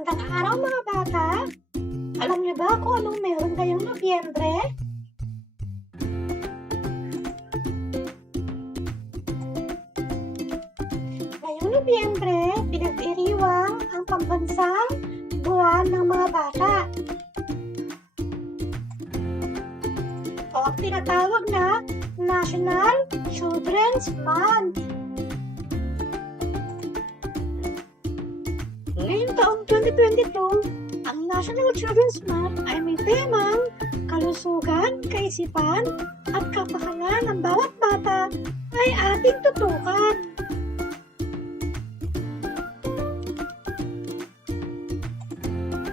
Magandang araw mga bata! Alam niyo ba kung anong meron ngayong Nobyembre? Ngayong Nobyembre, pinagdiriwang ang pambansang buwan ng mga bata. O ang tinatawag na National Children's Month. Ngayong taong 2022, ang National Children's Month ay may temang kalusugan, kaisipan, at kapakanan ng bawat bata ay ating tutukan.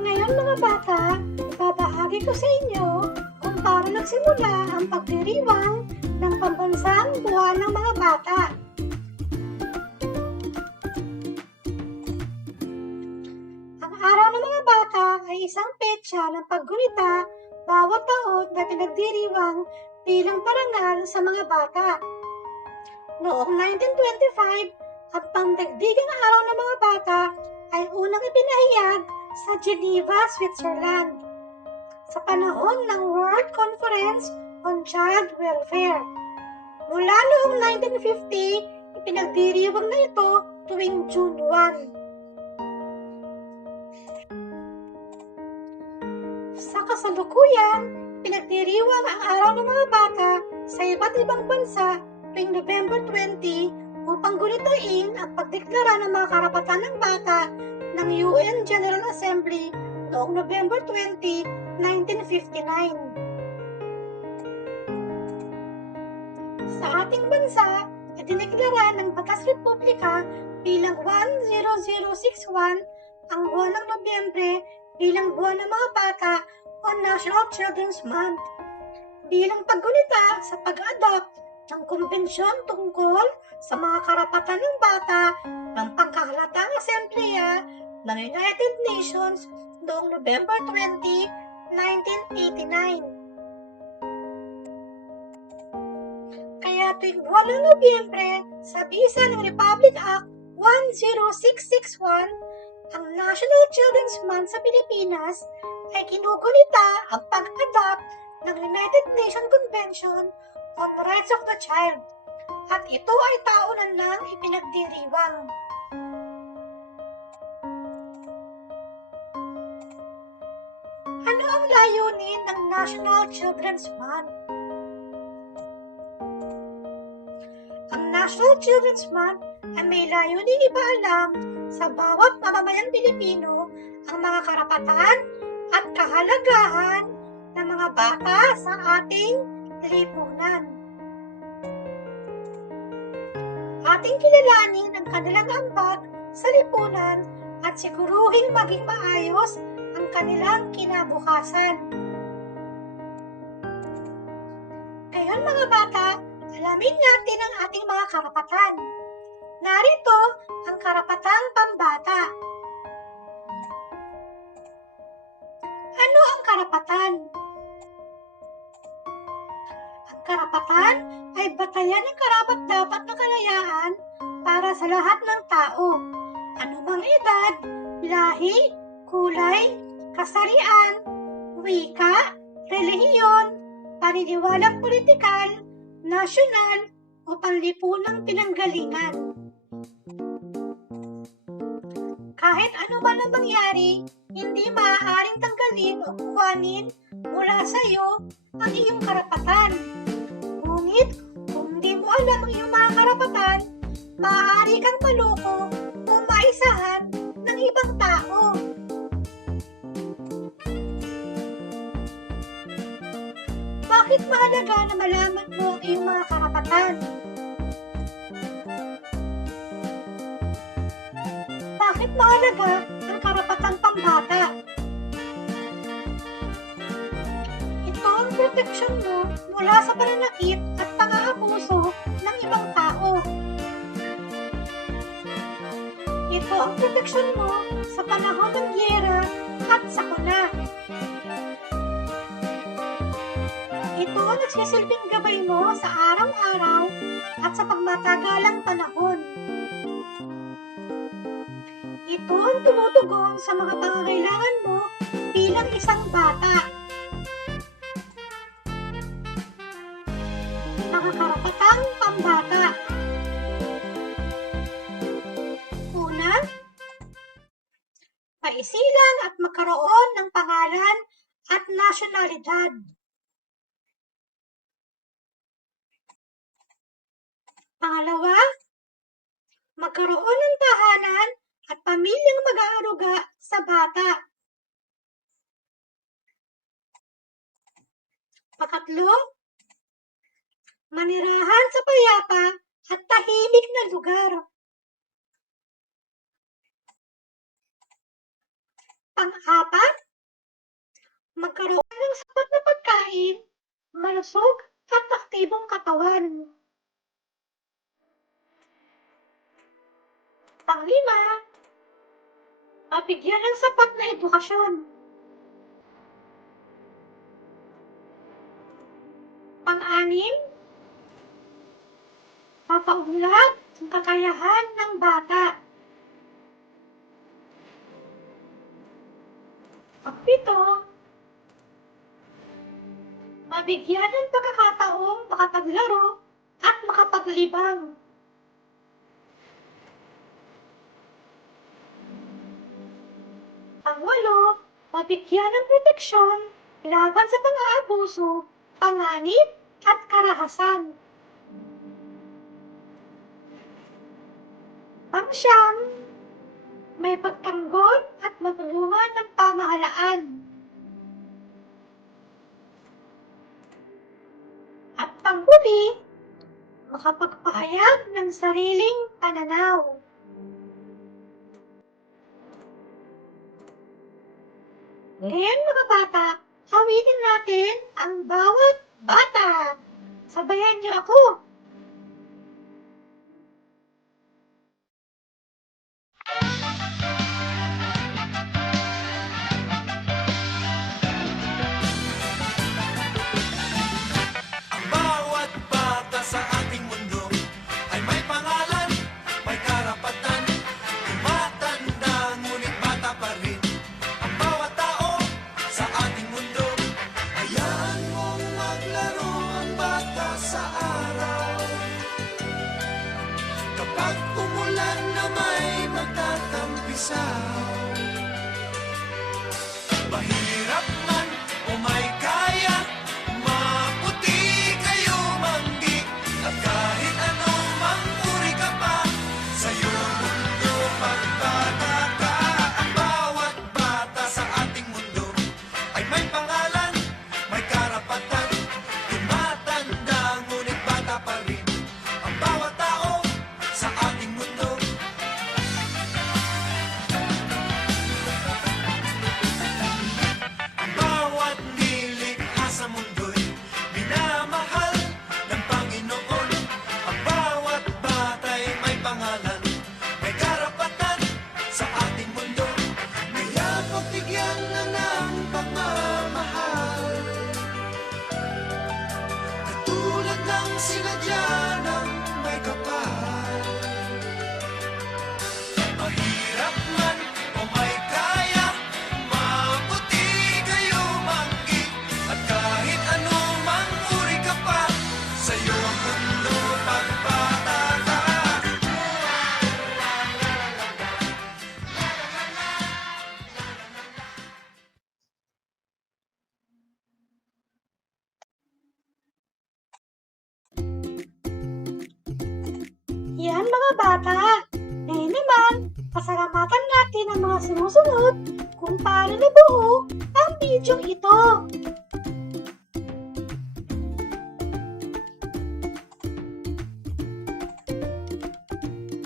Ngayon mga bata, ibabahagi ko sa inyo kung paano nagsimula ang pagdiriwang ng pambansang buwan ng mga bata. Araw ng mga bata ay isang petsa ng paggunita bawat taon na pinagdiriwang bilang parangal sa mga bata. Noong 1925, ang pangdaigdigang araw ng mga bata ay unang ipinahayag sa Geneva, Switzerland sa panahon ng World Conference on Child Welfare. Mula noong 1950, ipinagdiriwang na ito tuwing June 1. Sa kasalukuyan, pinagdiriwang ang araw ng mga bata sa iba't ibang bansa tuwing November 20 upang gunitain ang pagdeklara ng mga karapatan ng bata ng UN General Assembly noong November 20, 1959. Sa ating bansa, idineklara ng Batas Republika bilang 10061 ang buwan ng Nobyembre bilang buwan ng mga bata o National Children's Month bilang paggunita sa pag-adopt ng kumbensyon tungkol sa mga karapatan ng bata ng pangkahalatang asembleya ng United Nations noong November 20, 1989. Kaya tuwing buwan ng Nobyembre, sa bisa ng Republic Act 10661, ang National Children's Month sa Pilipinas ay ginugunita ang pag-adopt ng United Nations Convention on the Rights of the Child at ito ay taunan lang ipinagdiriwang. Ano ang layunin ng National Children's Month? Ang National Children's Month ay may layunin ipaalam sa bawat mamamayang Pilipino ang mga karapatan at kahalagahan ng mga bata sa ating lipunan. Ating kilalanin ang kanilang ambag sa lipunan at siguruhing maging maayos ang kanilang kinabukasan. Ngayon mga bata, alamin natin ang ating mga karapatan. Narito ang karapatang pambata. Ano ang karapatan? Ang karapatan ay batayan ng karapat-dapat na kalayaan para sa lahat ng tao, anumang edad, lahi, kulay, kasarian, wika, relihiyon, paniniwalang politikal, nasyonal, o panlipunang pinanggalingan. Kahit ano man ang mangyari, hindi maaaring tanggalin o kuhanin mula sa iyo ang iyong karapatan. Ngunit, kung hindi mo alam ang iyong mga karapatan, maaari kang maloko o maisahan ng ibang tao. Bakit mahalaga na malaman mo ang iyong mga karapatan? Bakit mahalaga ang karapatang pambata? Ito ang proteksyon mo mula sa pananakit at pang-aabuso ng ibang tao. Ito ang proteksyon mo sa panahon ng giyera at sakuna. Ito ang nagsisilbing gabay mo sa araw-araw at sa pagmatagalang panahon. Ito ang tumutugon makatulong sa mga pangangailangan mo bilang isang bata. Mga karapatang pambata. Una, maisilang at magkaroon ng pangalan at nasyonalidad. Pangalawa, magkaroon ng tahanan at pamilyang mag-aaruga sa bata. Pangatlo, manirahan sa payapa at tahimik na lugar. Pang-apat, magkaroon ng sapat na pagkain, malusog at aktibong katawan. Pang-lima, mabigyan ng sapat na edukasyon. Pang-anim, mapaunlad ang kakayahan ng bata. Pang-pito, mabigyan ng pagkakataong makapaglaro at makapaglibang. Pang-walo, mabigyan ng proteksyon laban sa pang-aabuso, panganib at karahasan. Pang-siyam, may pagtanggol at matulungan ng pamahalaan. At pang-huli, makapagpahayag ng sariling pananaw. Ngayon mga bata, awitin natin ang bawat bata. Sabayan niyo ako. Ang bawat bata sa ating mundo ay may pangalan, may karapatan, tumatanda ngunit bata pa rin. Ang bawat tao sa ating mundo, hayaan mong maglaro ang bata sa araw. Kapag umulan na may magtatampisaw, mahirap man o may kaya, maputi kayo manggi, at kahit anong mang-uri ka pa, sa'yo mundo pagbata ka. Ang bawat bata sa ating mundo ay may pangalan, may karapatan, tumatanda ngunit bata pa rin. Ang bawat tao sa ating mundo, ang bawat nilikha sa mundo'y minamahal ng Panginoon. Ang bawat bata'y may pangalan, may karapatan sa ating mundo. Kaya pagbigyan na ng pagmamahal, katulad ng sinadya ng may kapal. Mahirap man o may kaya, mabuti kayo manggi, at kahit anong mang-uri ka pa, sa'yo ang mundo pagbata ka. Yan mga bata. Ngayon naman, pasalamatan natin ang mga sumusunod kung paano nabuo ang video ito.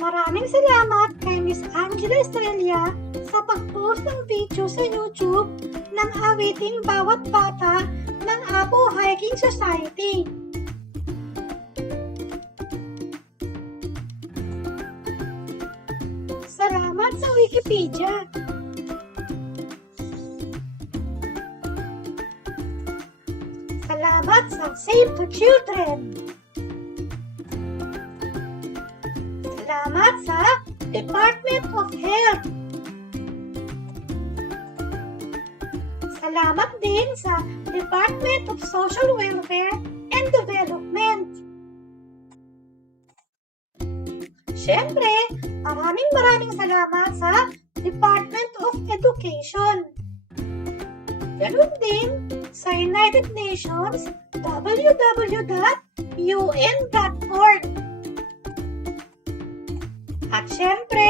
Maraming salamat kay Miss Angela Estrella sa pag-post ng video sa YouTube ng awiting bawat bata ng Apo Hiking Society. Salamat sa Wikipedia. Salamat sa Save the Children. Salamat sa Department of Health. din sa Department of Social Welfare and Development. Siyempre, maraming salamat sa Department of Education. Ganun din sa United Nations www.un.org. At syempre,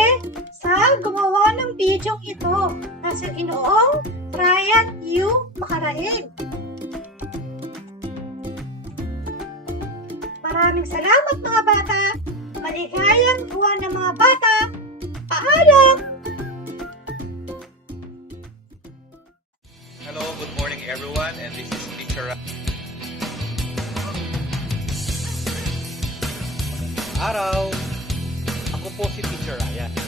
sa gumawa ng bidyong ito na si Ginoong Ryan U. Macaraig. Maraming salamat mga bata. Maligayang buwan ng mga bata. Paalam! Hello, good morning everyone, and this is Teacher Araw! Ako po si Teacher Ryan.